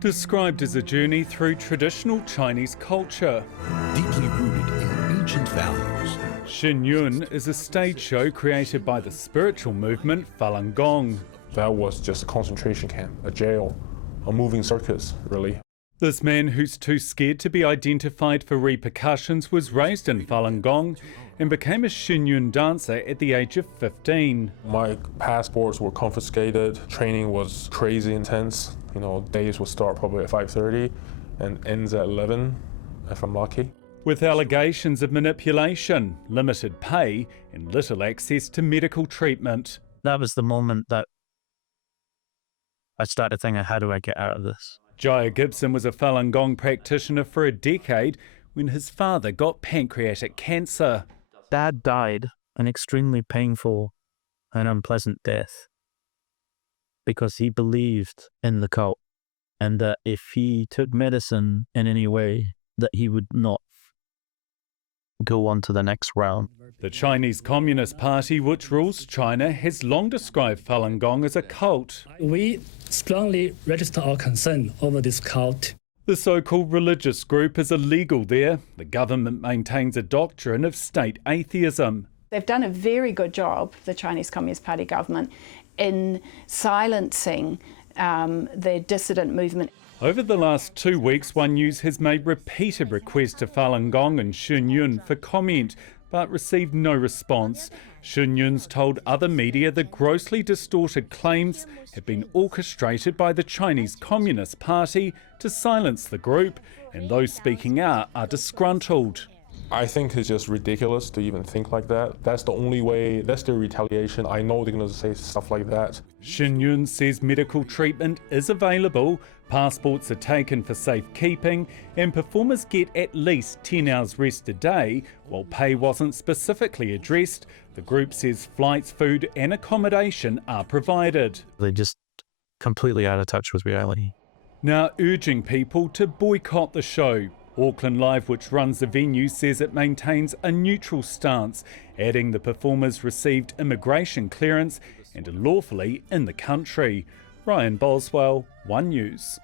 Described as a journey through traditional Chinese culture. Deeply rooted in ancient values. Shen Yun is a stage show created by the spiritual movement Falun Gong. That was just a concentration camp, a jail, a moving circus, really. This man, who's too scared to be identified for repercussions, was raised in Falun Gong and became a Shen Yun dancer at the age of 15. My passports were confiscated. Training was crazy intense. You know, days would start probably at 5:30 and ends at 11, if I'm lucky. With allegations of manipulation, limited pay and little access to medical treatment. That was the moment that I started thinking, how do I get out of this? Jaya Gibson was a Falun Gong practitioner for a decade when his father got pancreatic cancer. Dad died an extremely painful and unpleasant death because he believed in the cult and that if he took medicine in any way, that he would not go on to the next round. The Chinese Communist Party, which rules China, has long described Falun Gong as a cult. We strongly register our concern over this cult. The so-called religious group is illegal there. The government maintains a doctrine of state atheism. They've done a very good job, the Chinese Communist Party government, in silencing the dissident movement. Over the last 2 weeks, One News has made repeated requests to Falun Gong and Shen Yun for comment, but received no response. Shen Yun's told other media the grossly distorted claims have been orchestrated by the Chinese Communist Party to silence the group, and those speaking out are disgruntled. I think it's just ridiculous to even think like that. That's the only way, that's the retaliation. I know they're going to say stuff like that. Shen Yun says medical treatment is available, passports are taken for safekeeping, and performers get at least 10 hours rest a day. While pay wasn't specifically addressed, the group says flights, food and accommodation are provided. They're just completely out of touch with reality. Now urging people to boycott the show. Auckland Live, which runs the venue, says it maintains a neutral stance, adding the performers received immigration clearance and are lawfully in the country. Ryan Boswell, One News.